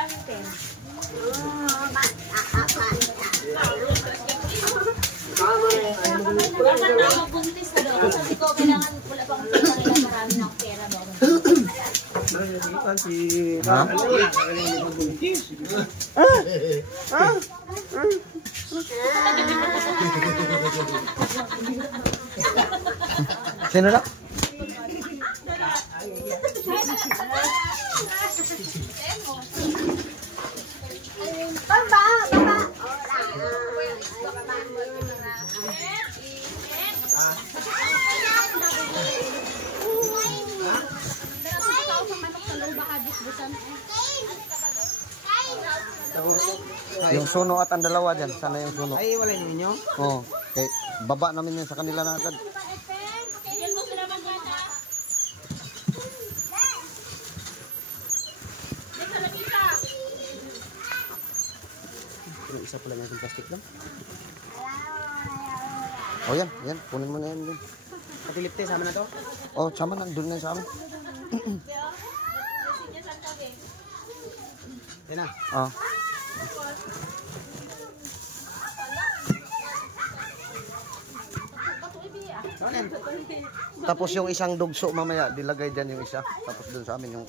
daming pen. Dapat na magbuntis na daw. Sabi ko, kailangan wala pang kailangan marami ng pera ba? Sino na? Yung suno at ang dalawa dyan. Sana yung suno. Ay, wala yung inyo? Oo. Okay. Baba namin yan sa kanila na agad. Pero isa pala yung plastic lang. Oh yan, yan. Kunin mo na yan din. Katilipte, sama na to? Oh, sama na. Doon na sa amin. Yan na. Oh. Tapos yung isang dugso mamaya, dilagay dyan yung isa. Tapos doon sa amin yung...